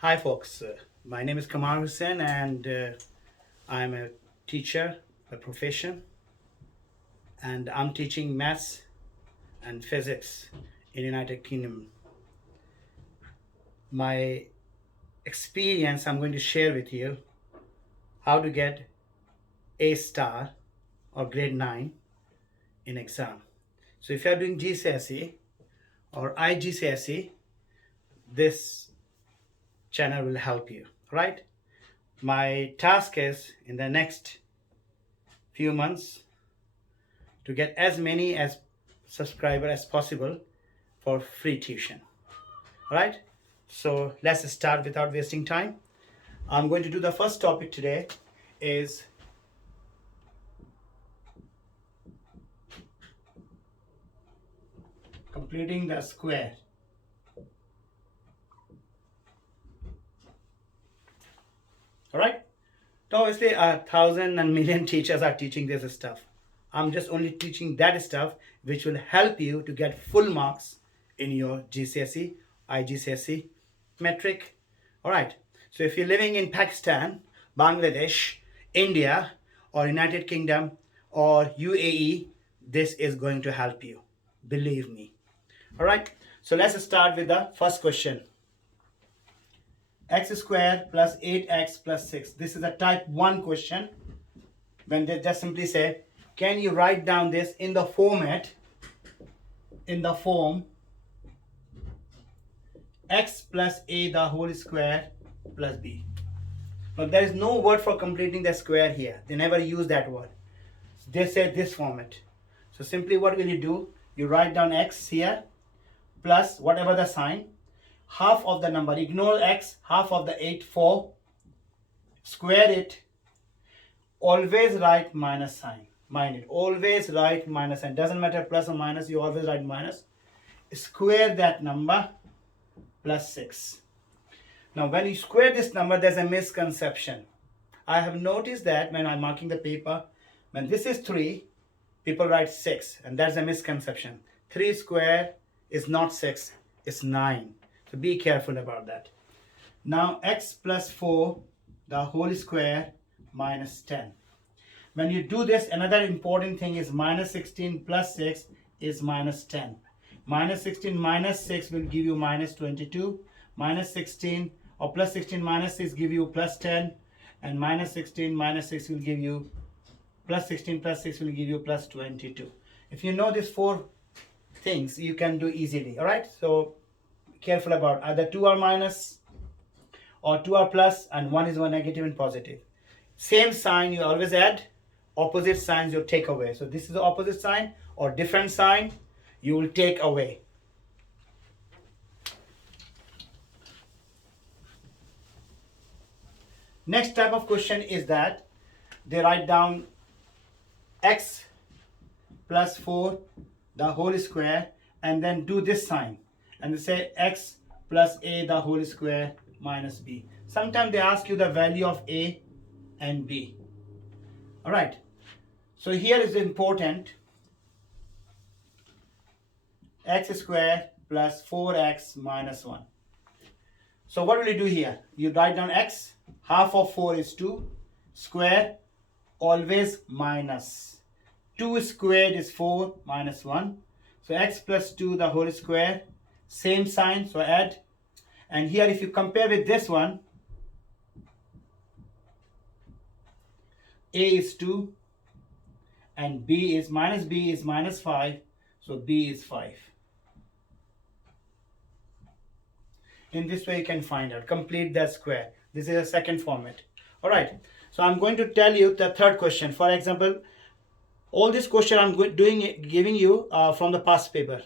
Hi folks, my name is Hussain and I'm a teacher by profession, and I'm teaching maths and physics in United Kingdom. My experience I'm going to share with you how to get A star or grade 9 in exam. So if you're doing GCSE or IGCSE, this channel will help you, right? My task is in the next few months to get as many as subscriber as possible for free tuition. All right, so let's start without wasting time. I'm going to do the first topic today is completing the square. All right, so obviously a thousand and million teachers are teaching this stuff. I'm just only teaching that stuff which will help you to get full marks in your GCSE, IGCSE, metric. All right, so if you're living in Pakistan, Bangladesh, India, or United Kingdom, or UAE, this is going to help you, believe me. All right, so let's start with the first question. X squared plus 8x plus 6. This is a type 1 question. When they just simply say, can you write down this in the form x plus a the whole square plus b. But there is no word for completing the square here. They never use that word. They say this format. So simply what will you do? You write down x here plus whatever the sign, half of the number, ignore x, half of the 8, 4, square it, always write minus sign. Mind it, always write minus sign. Doesn't matter plus or minus, you always write minus. Square that number plus 6. Now when you square this number, there's a misconception. I have noticed that when I'm marking the paper, when this is 3, people write 6, and that's a misconception. 3 square is not 6, it's 9. So be careful about that. Now x plus 4 the whole square minus 10. When you do this, another important thing is minus 16 plus 6 is minus 10. Minus 16 minus 6 will give you minus 22. Minus 16 or plus 16 minus 6 give you plus 10. And minus 16 minus 6 will give you plus 16 plus 6 will give you plus 22. If you know these 4 things, you can do easily. All right, so be careful about either 2 are minus or 2 are plus and 1 is one negative and positive. Same sign you always add, opposite signs you take away. So this is the opposite sign or different sign you will take away. Next type of question is that they write down x plus 4 the whole square and then do this sign and they say x plus a the whole square minus b. Sometimes they ask you the value of a and b. All right, so here is important, x square plus 4x minus 1. So what will you do here? You write down x, half of 4 is 2, square, always minus. 2 squared is 4 minus 1. So x plus 2 the whole square, same sign, so add. And here if you compare with this one, a is 2 and b is minus 5, so b is 5. In this way you can find out, complete that square. This is a second format. All right, so I'm going to tell you the third question. For example, all this question I'm giving you from the past paper.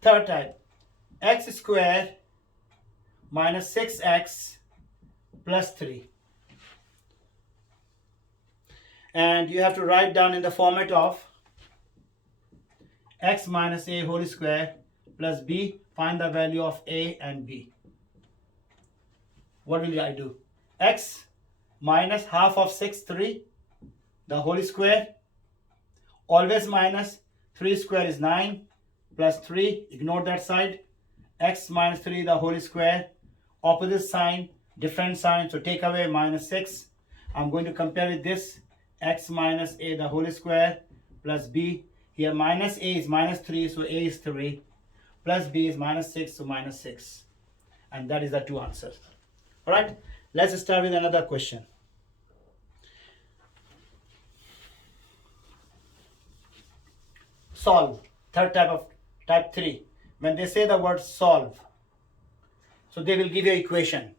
Third type, x square minus 6x plus 3. And you have to write down in the format of x minus a whole square plus b. Find the value of a and b. What will I do? X minus half of 6, 3, the whole square, always minus. 3 square is 9 plus 3, ignore that side. X minus 3 the whole square, opposite sign, different sign, so take away minus 6. I'm going to compare with this, x minus a the whole square plus b. Here minus a is minus 3, so a is 3, plus b is minus 6, so minus 6. And that is the two answers. Alright, let's start with another question. Solve, third type of type 3. When they say the word solve, so they will give you an equation.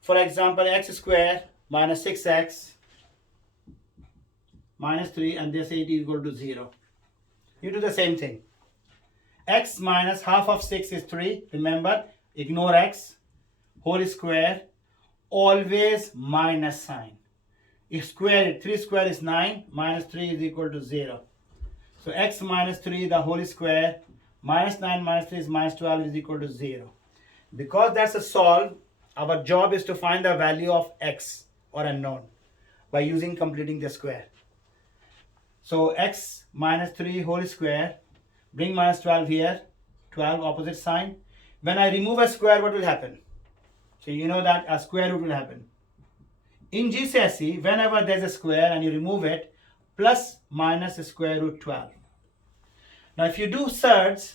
For example, x square minus 6x minus 3, and they say it is equal to 0. You do the same thing. X minus half of 6 is 3. Remember, ignore x. Whole square, always minus sign. If square it, 3 square is 9, minus 3 is equal to 0. So x minus 3 the whole square minus 9 minus 3 is minus 12 is equal to 0. Because that's a solve, our job is to find the value of x or unknown by using completing the square. So x minus 3 whole square, bring minus 12 here, 12 opposite sign. When I remove a square, what will happen? So you know that a square root will happen. In GCSE, whenever there's a square and you remove it, plus minus square root 12. Now if you do search,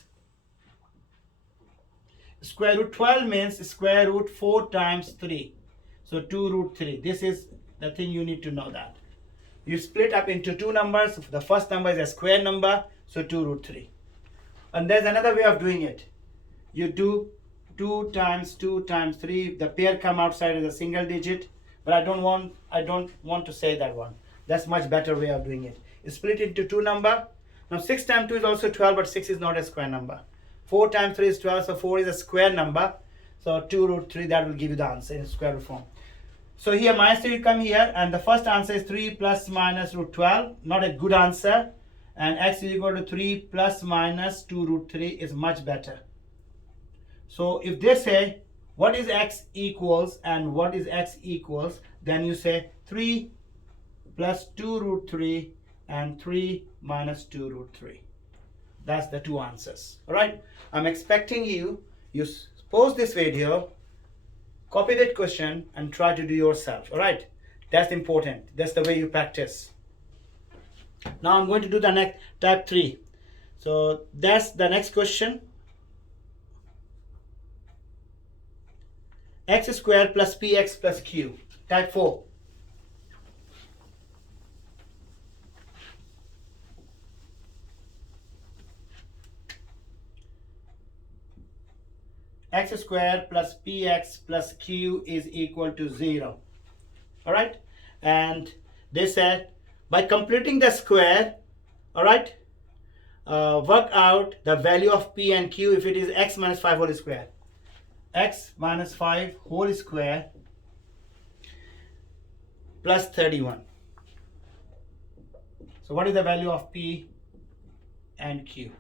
square root 12 means square root 4 times 3. So 2 root 3. This is the thing you need to know that. You split up into two numbers. The first number is a square number, so 2 root 3. And there's another way of doing it. You do 2 times 3. The pair come outside as a single digit. But I don't want to say that one. That's much better way of doing it. You split into two number. Now 6 times 2 is also 12, but 6 is not a square number. 4 times 3 is 12, so 4 is a square number. So 2 root 3, that will give you the answer in square root form. So here minus 3 will come here, and the first answer is 3 plus minus root 12. Not a good answer. And x is equal to 3 plus minus 2 root 3 is much better. So if they say what is x equals and what is x equals, then you say 3 plus 2 root 3 and 3 minus 2 root 3. That's the two answers. Alright, I'm expecting you pause this video, copy that question and try to do yourself. Alright, that's important. That's the way you practice. Now I'm going to do the next type 3. So that's the next question. X squared plus px plus q, type 4. X squared plus px plus q is equal to 0. Alright, and they said by completing the square, alright, work out the value of p and q if it is x minus 5 whole square. X minus 5 whole square plus 31. So what is the value of p and q?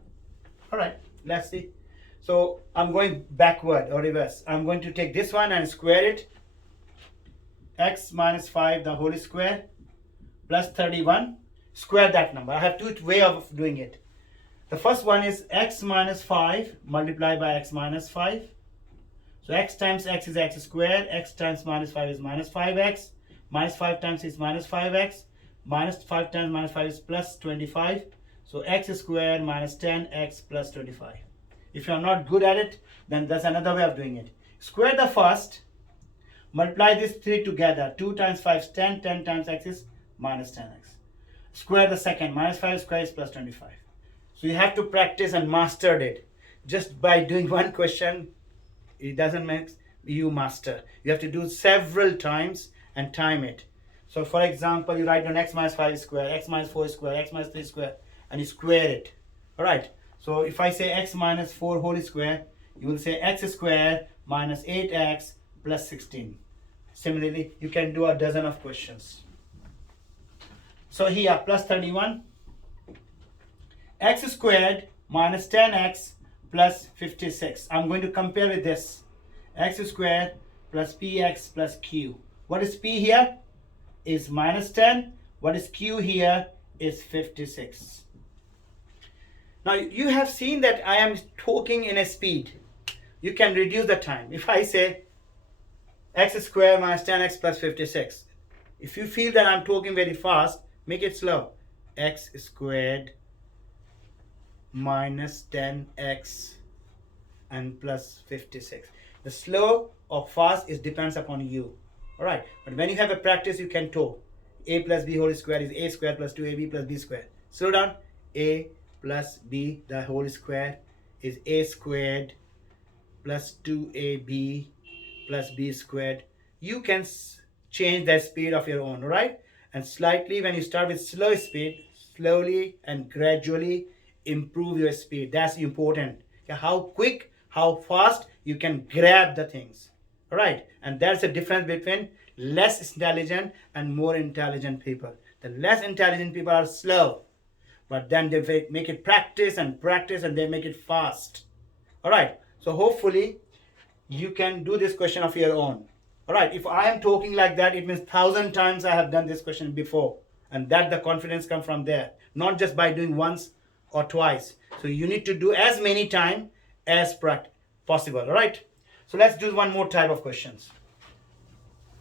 Alright, let's see. So I'm going backward or reverse. I'm going to take this one and square it. X minus 5 the whole square plus 31. Square that number. I have two ways of doing it. The first one is x minus 5 multiplied by x minus 5. So x times x is x squared. X times minus 5 is minus 5x. Minus 5 times is minus 5x. Minus 5 times minus 5 is plus 25. So x squared minus 10x plus 25. If you are not good at it, then that's another way of doing it. Square the first, multiply these three together. 2 times 5 is 10, 10 times x is minus 10x. Square the second, minus 5 squared is plus 25. So you have to practice and master it. Just by doing one question, it doesn't make you master. You have to do several times and time it. So for example, you write down x minus 5 square, x minus 4 square, x minus 3 square, and you square it. Alright. So if I say x minus 4 whole square, you will say x square minus 8x plus 16. Similarly, you can do a dozen of questions. So here, plus 31. X squared minus 10x plus 56. I'm going to compare with this. X squared plus px plus q. What is p here? Is minus 10. What is q here? Is 56. Now you have seen that I am talking in a speed. You can reduce the time. If I say x squared minus 10x plus 56, if you feel that I'm talking very fast, make it slow. X squared minus 10x and plus 56. The slow or fast is depends upon you. All right, but when you have a practice, you can talk. A plus b whole square is a squared plus 2ab plus b squared. Slow down. A plus b the whole square is a squared plus 2ab plus b squared. You can change the speed of your own, right? And slightly, when you start with slow speed, slowly and gradually improve your speed. That's important. How quick, how fast you can grab the things. All right, and that's the difference between less intelligent and more intelligent people. The less intelligent people are slow, but then they make it practice and practice and they make it fast. All right, so hopefully you can do this question of your own. All right, if I am talking like that, it means 1,000 times I have done this question before, and that the confidence comes from there, not just by doing once or twice. So you need to do as many times as possible. All right, so let's do one more type of questions.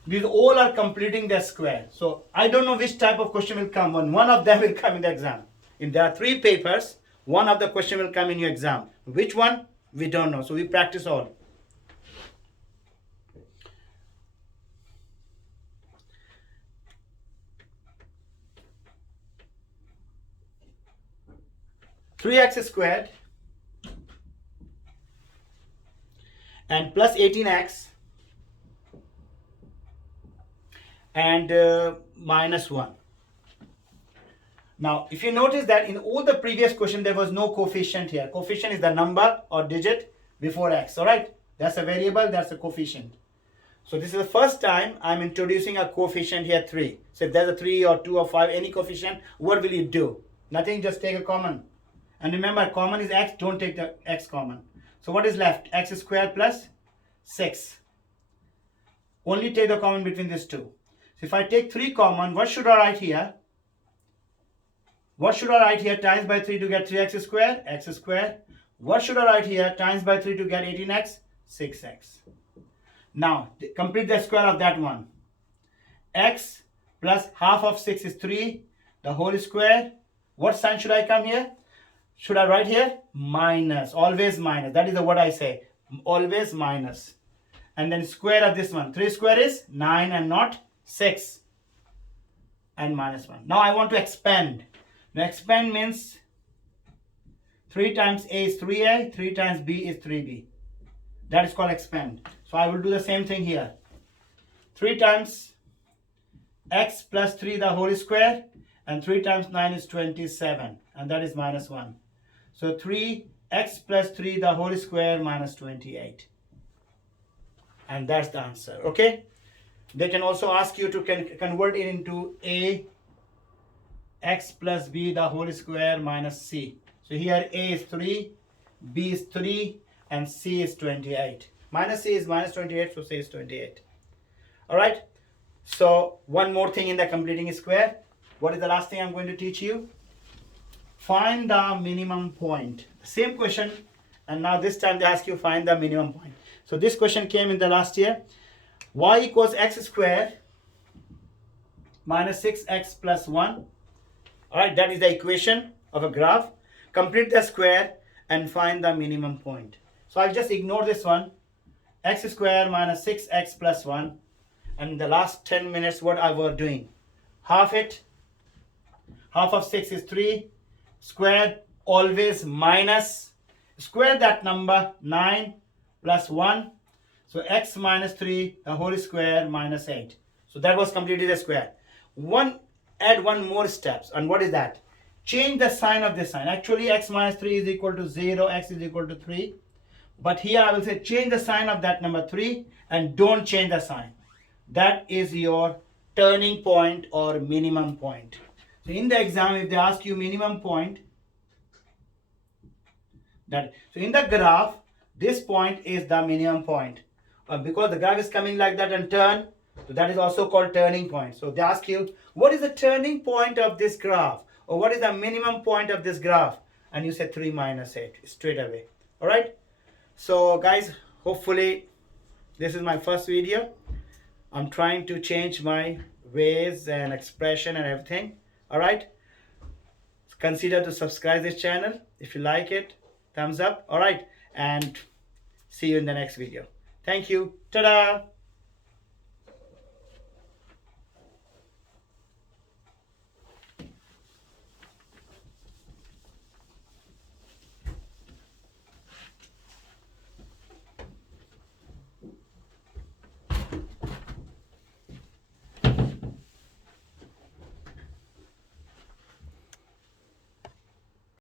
These all are completing the square. So I don't know which type of question will come. One of them will come in the exam. If there are 3 papers, one of the question will come in your exam. Which one? We don't know. So we practice all. Three x squared and plus 18x and minus 1. Now, if you notice that in all the previous question, there was no coefficient here. Coefficient is the number or digit before x, all right? That's a variable, that's a coefficient. So this is the first time I'm introducing a coefficient here, 3. So if there's a 3 or 2 or 5, any coefficient, what will you do? Nothing, just take a common. And remember, common is x, don't take the x common. So what is left? X squared plus 6. Only take the common between these two. So if I take 3 common, what should I write here? What should I write here? Times by 3 to get 3x squared, x squared. What should I write here? Times by 3 to get 18x, 6x. Now, complete the square of that one. X plus half of 6 is 3, the whole square. What sign should I come here? Should I write here? Minus, always minus. That is the word I say, always minus. And then square of this one. 3 square is 9 and not 6. And minus 1. Now I want to expand. Now expand means 3 times a is 3a, 3 times b is 3b. That is called expand. So I will do the same thing here. 3 times x plus 3 the whole square, and 3 times 9 is 27, and that is minus 1. So 3x plus 3 the whole square minus 28. And that's the answer, okay? They can also ask you to convert it into a x plus b the whole square minus c. So here a is 3, b is 3, and c is 28. Minus c is minus 28, so c is 28. All right? So one more thing in the completing square. What is the last thing I'm going to teach you? Find the minimum point. Same question, and now this time they ask you find the minimum point. So this question came in the last year. Y equals x squared minus 6x plus 1. All right, that is the equation of a graph. Complete the square and find the minimum point. So I'll just ignore this one. X squared minus 6x plus 1. And in the last 10 minutes, what I was doing? Half it. Half of 6 is 3. Squared, always minus. Square that number, 9 plus 1. So x minus 3, the whole square minus 8. So that was completed the square. Add one more steps. And what is that? Change the sign of this sign. Actually, x minus 3 is equal to 0, x is equal to 3. But here I will say change the sign of that number 3 and don't change the sign. That is your turning point or minimum point. So in the exam, if they ask you minimum point, so in the graph, this point is the minimum point. Because the graph is coming like that and turn, so that is also called turning point. So they ask you, what is the turning point of this graph? Or what is the minimum point of this graph? and you say 3 minus 8 straight away. All right. So guys, hopefully this is my first video. I'm trying to change my ways and expression and everything. All right. Consider to subscribe this channel if you like it. Thumbs up. All right. And see you in the next video. Thank you. Ta-da.